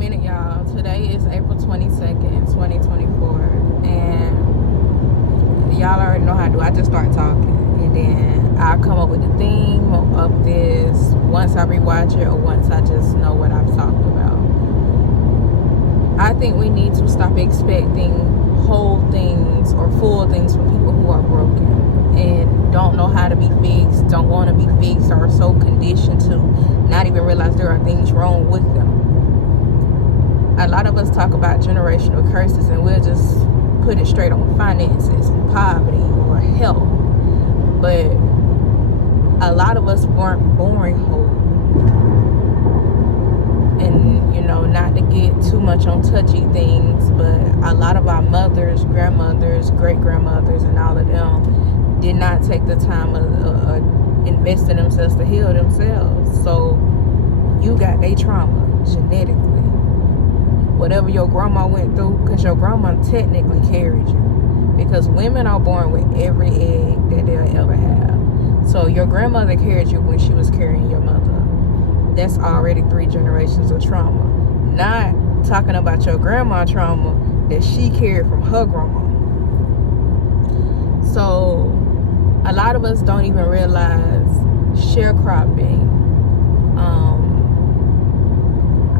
minute, y'all. Today is April 22nd, 2024. And y'all already know how I do. I just start talking. And then I'll come up with the theme of this once I rewatch it or once I just know what I've talked about. I think we need to stop expecting whole things or full things from people who are broken and don't know how to be fixed, don't want to be fixed, or are so conditioned to not even realize there are things wrong with them. A lot of us talk about generational curses and we'll just put it straight on finances and poverty or health. But a lot of us weren't born whole. And, you know, not to get too much on touchy things, but a lot of our mothers, grandmothers, great-grandmothers, and all of them did not take the time of invest in themselves to heal themselves. So you got their trauma genetically. Whatever your grandma went through, because your grandma technically carried you. Because women are born with every egg that they'll ever have. So your grandmother carried you when she was carrying your mother. That's already 3 generations of trauma. Not talking about your grandma trauma that she carried from her grandma. So a lot of us don't even realize sharecropping.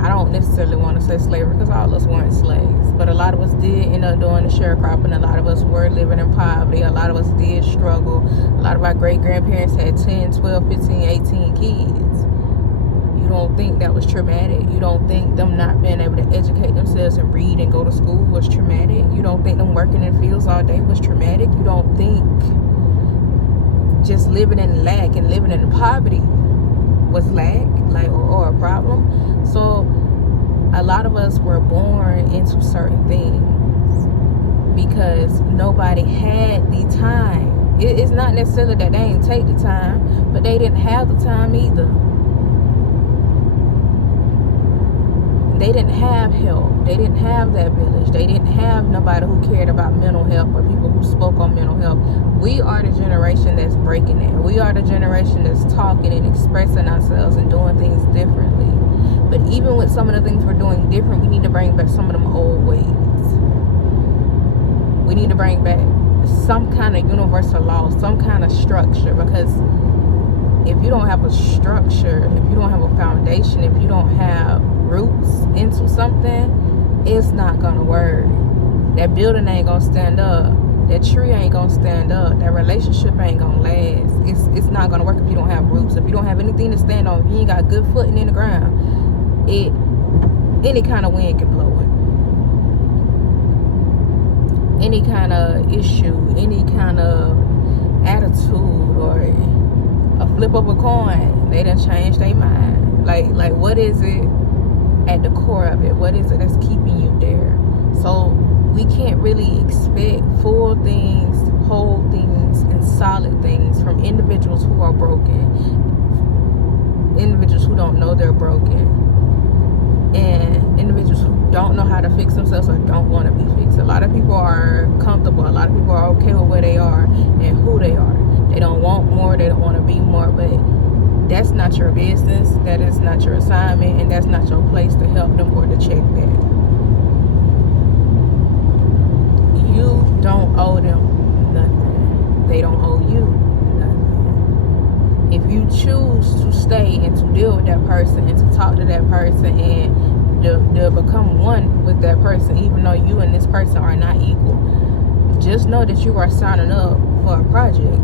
I don't necessarily want to say slavery because all of us weren't slaves, but a lot of us did end up doing the sharecropping. A lot of us were living in poverty. A lot of us did struggle. A lot of our great-grandparents had 10, 12, 15, 18 kids. You don't think that was traumatic? You don't think them not being able to educate themselves and read and go to school was traumatic? You don't think them working in fields all day was traumatic? You don't think just living in lack and living in poverty was lack, like, or a problem? So a lot of us were born into certain things because nobody had the time. It's not necessarily that they didn't take the time, but they didn't have the time either. They didn't have help. They didn't have that village. They didn't have nobody who cared about mental health or people who spoke on mental health. We are the generation that's breaking it. We are the generation that's talking and expressing ourselves and doing things differently. But even with some of the things we're doing different, we need to bring back some of them old ways. We need to bring back some kind of universal law, some kind of structure, because if you don't have a structure, if you don't have a foundation, if you don't have roots into something, it's not gonna work. That building ain't gonna stand up. That tree ain't gonna stand up. That relationship ain't gonna last. It's not gonna work if you don't have roots. If you don't have anything to stand on, if you ain't got good footing in the ground, any kind of wind can blow it. Any kind of issue, any kind of attitude, or a flip of a coin, they done changed their mind. Like what is it at the core of it? What is it that's keeping you there? So we can't really expect full things, whole things, and solid things from individuals who are broken, individuals who don't know they're broken, and individuals who don't know how to fix themselves or don't want to be fixed. A lot of people are comfortable. A lot of people are okay with where they are and who they are. They don't want more. They don't want to be more. But that's not your business. That is not your assignment. And that's not your place to help them or to check that. You don't owe them nothing. They don't owe you nothing. If you choose to stay and to deal with that person and to talk to that person and to become one with that person, even though you and this person are not equal, just know that you are signing up for a project.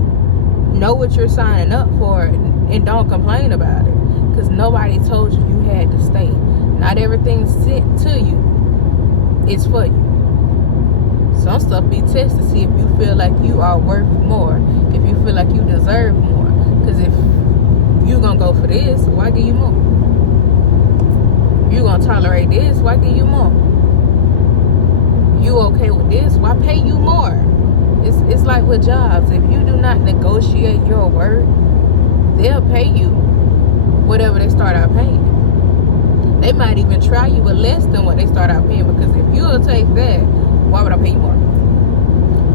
Know what you're signing up for and don't complain about it, because nobody told you you had to stay. Not everything sent to you is for you. Some stuff be tested to see if you feel like you are worth more, if you feel like you deserve more. Because if you gonna go for this, why give you more? You gonna tolerate this, why give you more? You okay with this, why pay you more? It's like with jobs. If you do not negotiate your work, they'll pay you whatever they start out paying. They might even try you with less than what they start out paying, because if you'll take that, why would I pay you more?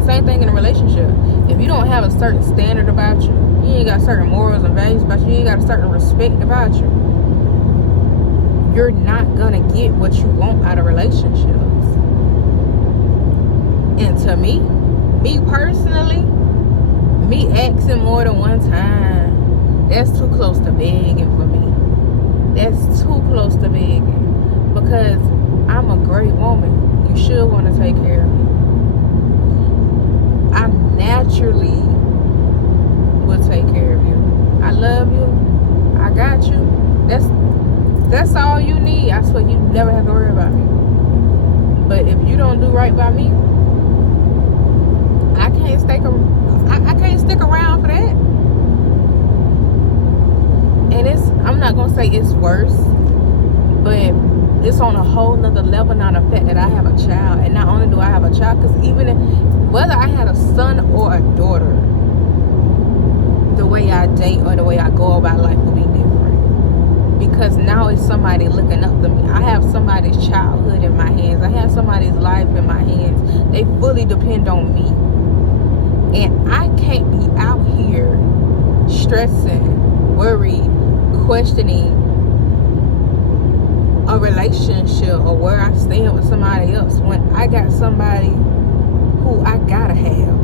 Same thing in a relationship. If you don't have a certain standard about you, you ain't got certain morals and values about you, you ain't got a certain respect about you, you're not gonna get what you want out of relationships. And to me personally, me asking more than one time, that's too close to begging for me. That's too close to begging, because I'm a great woman. You should want to take care of me. I naturally will take care of you. I love you. I got you. That's all you need. I swear, you never have to worry about me. But if you don't do right by me, I can't stick around for that. And I'm not gonna say it's worse, but it's on a whole nother level now, the fact that I have a child. And not only do I have a child, because even whether I had a son or a daughter, the way I date or the way I go about life will be different. Because now it's somebody looking up to me. I have somebody's childhood in my hands. I have somebody's life in my hands. They fully depend on me. And I can't be out here stressing, worried, questioning a relationship or where I stand with somebody else when I got somebody who I gotta have,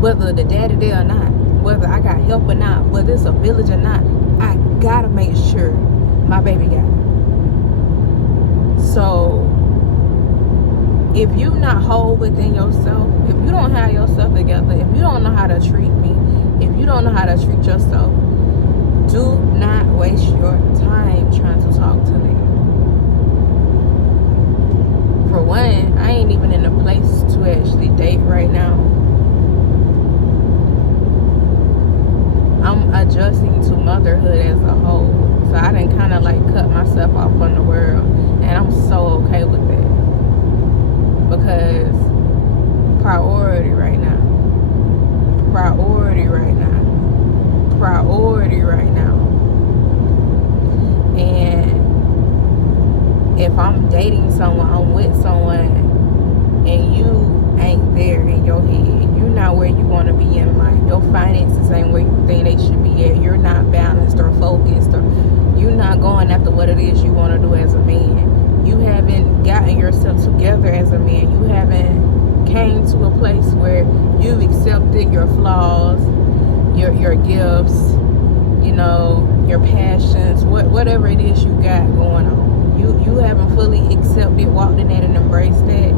whether the daddy there or not, whether I got help or not, whether it's a village or not. I gotta make sure my baby got it. So if you not whole within yourself, if you don't have yourself together, if you don't know how to treat me, if you don't know how to treat yourself, do not waste your time trying to talk to me. For one, I ain't even in a place to actually date right now. I'm adjusting to motherhood as a whole. So I done kind of like cut myself off from the world. And I'm so okay with that. Because priority right now. Priority right now. Priority right now. And if I'm dating someone, I'm with someone, and you ain't there in your head, you're not where you want to be in life, your finances ain't where you think they should be at, you're not balanced or focused, or you're not going after what it is you want to do as a man, you haven't gotten yourself together as a man, you haven't came to a place where you've accepted your flaws, your gifts, you know, your passions, whatever it is you got going on. You haven't fully accepted, walked in that and embraced that.